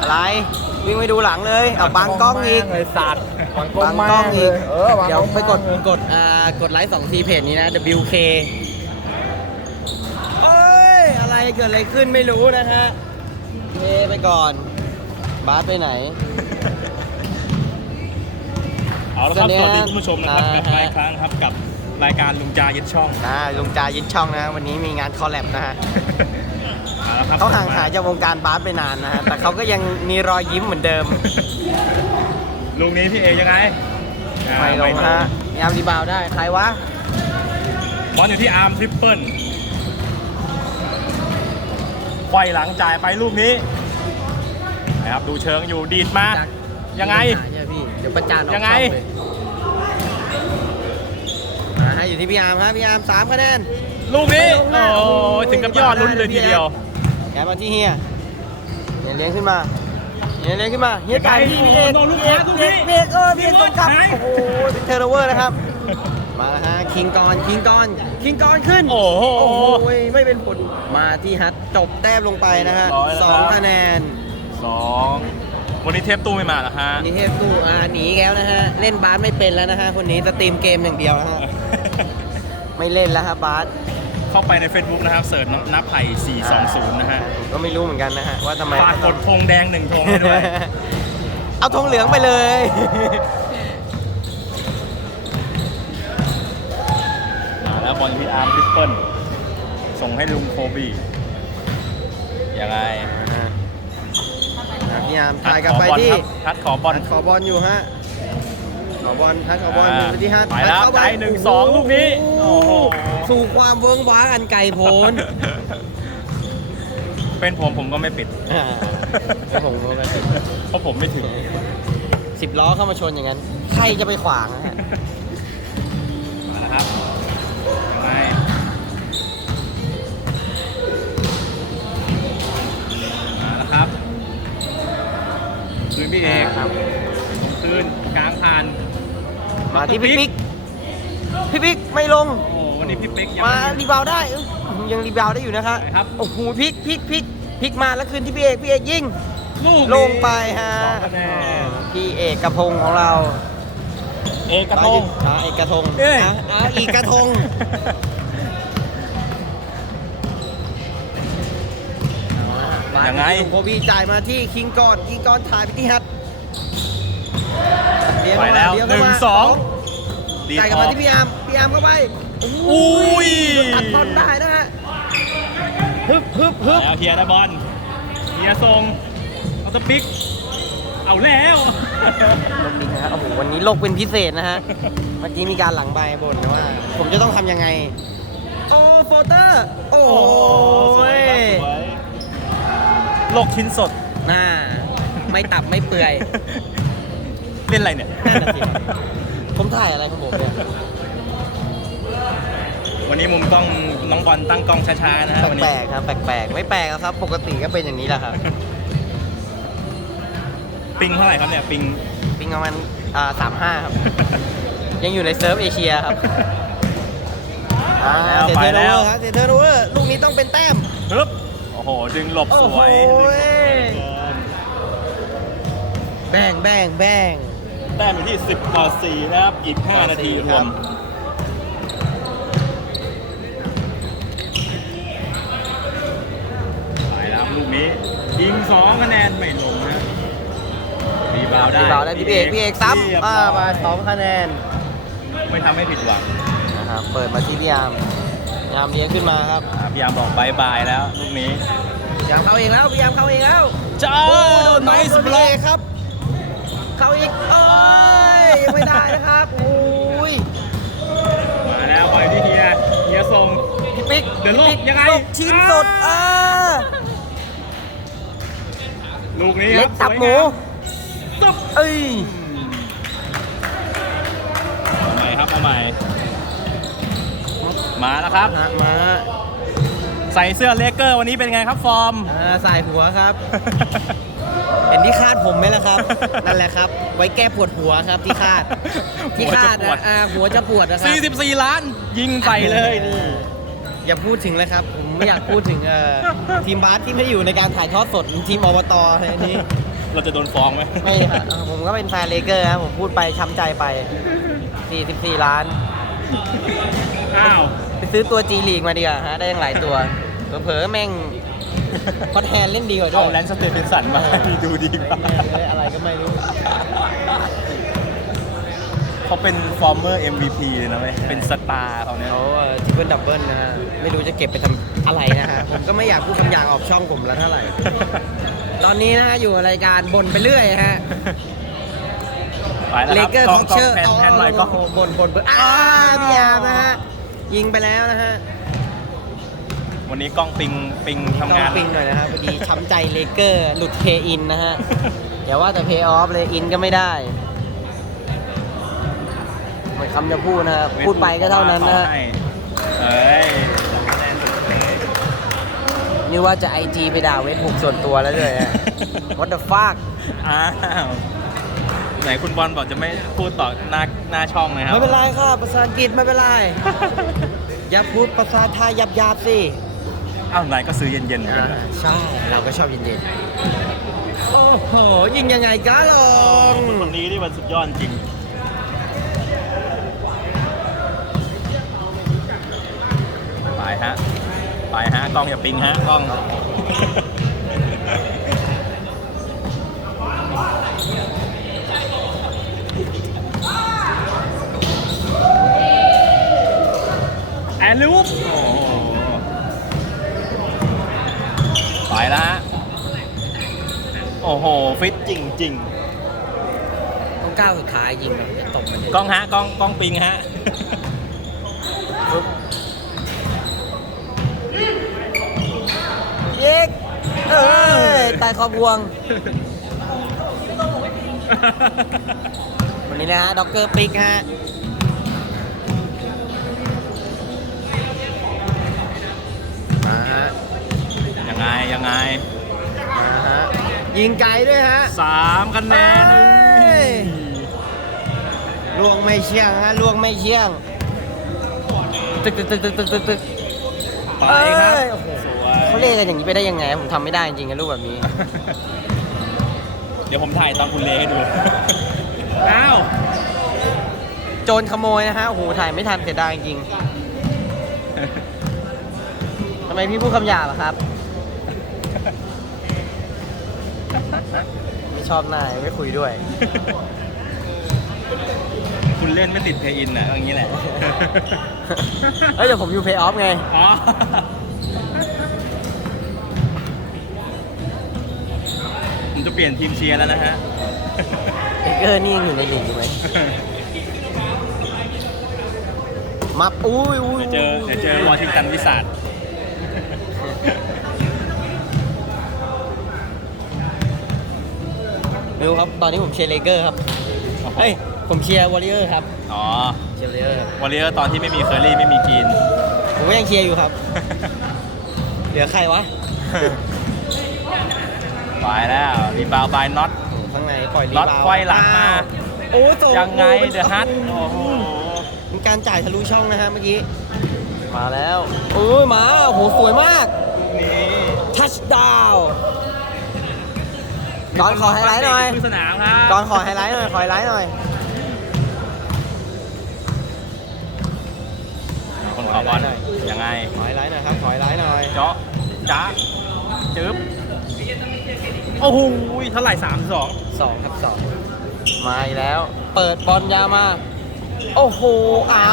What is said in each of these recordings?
อะไรอะไรวิ่งไปดูหลังเลยเอาบังกล้องอีก เลยสัตว์บังกล้บัองงมากล้องอีก เออบังเดี๋ยวไปกดมากกดอ่ากดไลค์สองทีเพจนี้นะ WK เอ้ย อะไรเกิดอะไรขึ้นไม่รู้นะฮะเทไปก่อน บาสไปไหน เอาละครับสสวัวัสสดีดีคุณผู้ชมนะครับอ่ากลับมาอีกครั้งครับกับ รายการลุงจายึดช่องนะลุงจายึดช่องนะ วันนี้มีงานคอลแลบนะฮะเอาละครับเขาห่างหายจากวงการบาสไปนานนะฮะ แต่เขาก็ยังมีรอยยิ้มเหมือนเดิมลูกนี้พี่เอยังไงอ่าไม่ลงฮะพยายามรีบาวด์ได้ ใครวะบอลอยู่ที่อาร์มทริปเปิลไขว้หลังจ่ายไปลูกนี้นะครับดูเชิงอยู่ดีดมา ยังไงใช่พี่เดี๋ยวประจานออกยังไง ช่ อยู่ที่พี่อาร์มครับพี่อาร์มสามคะแนนลูกนี้โอ้ถึงกับยอดลุ้นเลยทีเดียวแกมาที่เฮียเฮียเลี้ยงขึ้นมาเฮียเลี้ยงขึ้นมาเฮียจ่ายที่พี่เอกลูกเอกลูกพี่นี้เอกเออพี่เอกต้องกลับหายโอ้โหเป็นเทอร์เวอร์นะครับมาฮะคิงกอนคิงกอนคิงกอนขึ้น โอ้โหไม่เป็นผลมาที่ฮัทจบแต้มลงไปนะฮะสองคะแนนสองวันนี้เทปตู้ไม่มาเหรอฮะนี่เทพกูอ่าหนีแล้วนะฮะ เล่นบาสไม่เป็นแล้วนะฮะ คนนี้สตรีมเกมอย่างเดียวนะฮะไม่เล่นแล้วครับบาสเข้าไปใน Facebook นะครับเสิร์ชนับไผ่420 นะฮะผมก็ไม่รู้เหมือนกันนะฮะว่าทำไม ฝากกดธงแดงหนึ่งธงให้ด้วย เอาธงเหลืองไปเลย มาแล้วบอลที่อาร์มทริปเปิลส่งให้ลุงโคบียังไงพยายามถ่ายกลับไปที่ทัดขอบอลทัดขอบอลอยู่ฮะ ขอบอลทัดขอบอลอ่าอยู่ที่ฮัทไปแล้วทัดเข้าได้หนึ่งสองลูกนี้โอ้โหสู่ความเวิ้งว้างอันไกลโพ้นเป็นผมผมก็ไม่ปิดอ่าแล้วผมก็ไม่ติดเพราะผมไม่ถึงสิบล้อเข้ามาชนอย่างนั้น ใครจะไปขวางฮะมาแล้วครับยังไงมาแล้วครับคืนพี่เอกครับคืนกลางผ่าน มาที่พี่ปิ๊กพี่ปิ๊กไม่ลง โอ้โหวันนี้พี่เป๊กยัง มารีบาวด์ได้เอ้ยยังรีบาวด์ได้อยู่นะครับใช่ครับ โอ้โหพลิกพลิกพลิกพลิกมาแล้วคืนที่พี่เอกพี่เอกยิงลูกนี้ลงไปฮะสองคะแนนพี่เอกกระพงของเราเอกกระทงอ่าเอกกระทงเอ้ย อะอ่าอีกกระทง ยังไง โคบีจ่ายมาที่คิงกอนคิงกอนถ่ายไปที่ฮัทเดี๋ยว ไปเข้ามาแล้วเดี๋ยวหเข้านึ่งมาสองดีจ่ายกลับออมากที่พี่อาร์มพี่อาร์มเข้าไปอุ้ยตัดบอลได้นะฮะฮึบฮึบฮึบแล้วเฮียได้บอลเฮียส่งเอาสปิก เอาแล้ว ลงดิงนะฮะโอ้โหวันนี้โลกเป็นพิเศษนะฮะ เมื่อกี้มีการหลังใบบนว่า ผมจะต้องทำยังไง โอ้โฟเตอร์ โอ้โอ้โหโหสวยครับสวยโลกชิ้นสด น่า ไม่ตับไม่เปื่อย เล่นอะไรเนี่ย นั่นน่ะสิผมถ่ายอะไรของผมเนี่ย วันนี้มุมกล้องน้องบอลตั้งกล้องช้าๆนะฮะวันแปลนี้กๆครับ แปลกๆ ไม่แปลกหรอกครับ ปกติก็เป็นอย่างนี้แหละครับ ปิงเท่าไหร่ครับเนี่ยปิง ปิงประมาณอ่าสามห้าครับ ยังอยู่ในเซิร์ฟเอเชียครับอ่าแล้วเสียไปเทอร์โนแล้เววอร์ครับเสียเทอร์โนเวอร์ลูกนี้ต้องเป็นแต้ม ฮึบโอ้โหดึงหลบสวยโอ้โห ดึงหลบสวยเหลือเกินแบงแบงแบง แต้มอยู่ที่ 10ต่อ4นะครับ อีก 5 นาทีรวมไปแล้วครับลูกนี้ยิง2คะแนนไม่ลงนะรีบาวด์ได้พี่บ่าวได้พี่เอกพี่เอกซ้ำอ่ามาสองคะแนนไม่ทำให้ผิดหวังนะครับเปิดมาที่พี่ยามยามเลี้ยงขึ้นมาครับอ่าพยายามบอกบายบายแล้วลูกนี้ พี่ยามเข้าเองแล้วพี่ยามเข้าเองแล้วเจ้าไนส์บล็อกครับ เข้าอีกโอ้ยยังไม่ได้นะครับโอ้ยมาแล้วไปที่เฮียเฮียส่งพี่ปิ๊กเดี๋ยวโลกพี่ปิ๊ยังไงโลกชิ้นสดอ่าลูกนี้เล็กตับหมูตับเอ้ยเอาใหม่ครับเอาใหม่ มาแล้วครับฮะมาใส่เสื้อเลเกอร์วันนี้เป็นไงครับฟอร์ม อ่าใส่หัวครับ เห็นที่คาดผมไหมล่ะครับ นั่นแหละครับ ไว้แก้ปวดหัวครับที่คาดที่หัวจะคาดปวดอะอ่าหัวจะปวดนะครับ 44 ล้านยิงใส่เลยนี่อย่าพูดถึงเลยครับ ผมไม่อยากพูดถึงเอ่อทีมบาสที่ไม่ได้อยู่ในการถ่ายทอดสดทีมอบตอันนี้ เราจะโดนฟ้องไหมไม่ครับเอ่อผมก็เป็นแฟนเลเกอร์ครับผมพูดไปช้ำใจไป 44 ล้านอ้าวไปซื้อตัวจีลีกมาดีกว่าฮะได้ยังหลายตัวเผลอๆแม่ง พอดแฮนเล่นดีกว่าด้เอาวยแลนด์สเตเป็นสันมาให้ดูดีกว่าอะไรก็ไม่รู้ เขาเป็น former MVP เลยนะเว้ยเป็นสตาร์เขาเนี่ยเขาทิปเปิลดับเบิลนะฮะ ไม่รู้จะเก็บไปทำอะไรนะฮะ ผมก็ไม่อยากพูดคำหยาบออกช่องผมแล้วเท่าไหร่ ตอนนี้นะฮะ อยู่รายการบนไปเรื่อยฮะ ไปแล้วเลครับเกอร์กล้คองอกกล้เชอองร์แพนแพนหน่อยกล้อง บนบนบนอ้าพี่ยามนะฮะ ยิงไปแล้วนะฮะ วันนี้กล้องปิงปิงทำงาน ต้องปิงหน่อยนะครับพอดีช้ำใจเลเกอร์หลุดเพย์อินนะฮะอย่าว่าแต่เพย์ออฟเลยอินก็ไม่ได้เหมือนคำจะพูดนะครับพูดไปก็เท่านั้นนะฮะให้เอ้ยนี่ว่าจะไอจีไปด่าเวทบุกส่วนตัวแล้วด้วยฮะ What the fuck อ้าวไหนคุณบอลบอกจะไม่พูดต่อหน้าหน้าช่องนะครับ ไม่เป็นไรค่ะภาษาอังกฤษไม่เป็นไร อย่าพูดภาษาไทยหยาบๆสิ อ้าวไหนก็ซื้อเย็นๆเหมือนกันนะใช่เราก็ชอบเย็นๆ โอ้โห ยิงยังไงกะลงคนนี้นี่มันสุดยอดจริง ไปฮะ ไปฮะ กล้องอย่าปิงฮะ กล้อง แอนลูปโอ้โหไปแล้วฮะโอ้โห ฟิตจริงๆต้องก้าวสุดท้ายยิงแบบจะตกมันกล้องฮะ กล้องกล้องปิงฮะปุ๊บเย็กเอ้ยตายขอบวง วันนี้นะฮะด็อกเกอร์ปิกฮะ งไงยังไงมาฮะยิงไกลด้วยฮะสามคะแนนเอ้ยลวงไม่เชี่ยงฮะลวงไม่เชี่ยงตึกตึกตึกตึกตึกตึกตึกต่อเองครับเอ้ยโอ้โหสวยเขาเล่นกันอย่างนี้ไปได้ยังไง ผมทำไม่ได้จริงๆนะลูกแบบนี้ เดี๋ยวผมถ่ายตอนคุณเลให้ดูอ้าวโจรขโมยนะฮะโอ้โหถ่ายไม่ทันเสียดายจริงๆทำไมพี่พูดคำหยาบอะครับ ไม่ชอบหน้าไม่คุยด้วย คุณเล่นไม่ติดเพย์อินอะอย่างนี้แหละเฮ้ยเดี๋ยวผมอยู่เพย์ออฟไง อ๋อ ผมจะเปลี่ยนทีมเชียร์แล้วนะฮะ เอเกอร์นี่ยังอยู่ในหลีกอยู่ไหมมับอุ้ยอุ้ยเดี๋ยวเจอเดี๋ยวเจอวอชิงตันวิสัท ไม่รู้ครับ ตอนนี้ผมเชียร์เลเกอร์ครับ เฮ้ย ผมเชียร์วอริเออร์ครับ อ๋อเชียร์วอริเออร์ครับ วอลเลย์ตอนที่ไม่มีเคอรี่ไม่มีกรีน ผมก็ยังเชียร์อยู่ครับ เหลือใครวะไปแล้วรีบาวบายน็อตข้างในปล่อยรีน็อตบาวด์ไขว้หลังมา โอ้โหยังไงโอ้โเดอะฮัทโอ้โหเป็นการจ่ายทะลุช่องนะฮะเมื่อกี้ มาแล้วโอ้ยมาโอ้โหสวยมาก นี่ ทัชดาว ก่อนขอไฮไลท์หน่อยครึ่งสนามครับ ก่อนขอไฮไลท์หน่อยขอไฮไลท์หน่อยคนขอบอลยังไง ขอไฮไลท์หน่อยครับขอไฮไลท์หน่อยเจาะจ้าจึ๊บโอ้โหเท่าไหร่สามสองสองครับสองมาอีกแล้ว เปิดบอลยาวมา โอ้โห อ้า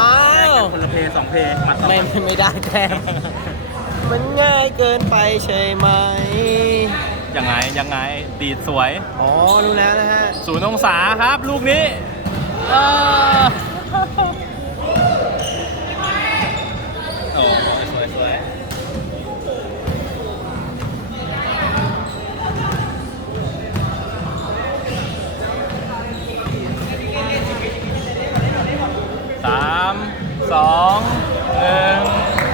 ว คนละเพย์สองเพย์หมัดสองไม่หมัดไม่ได้แต้มมันง่ายเกินไปใช่ไหม ยังไงยังไงดีดสวย อ๋อรู้แล้วนะฮะศูนย์องศาครับ ลูกนี้เออโอ้สวยสวยสามสองหนึ่ง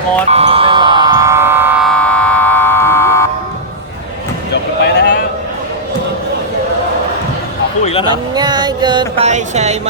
หมดเวลาจบกันไปแล้ว ขอพูดอีกแล้ว มั นะ นง่ายเกินไป ใช่ไหม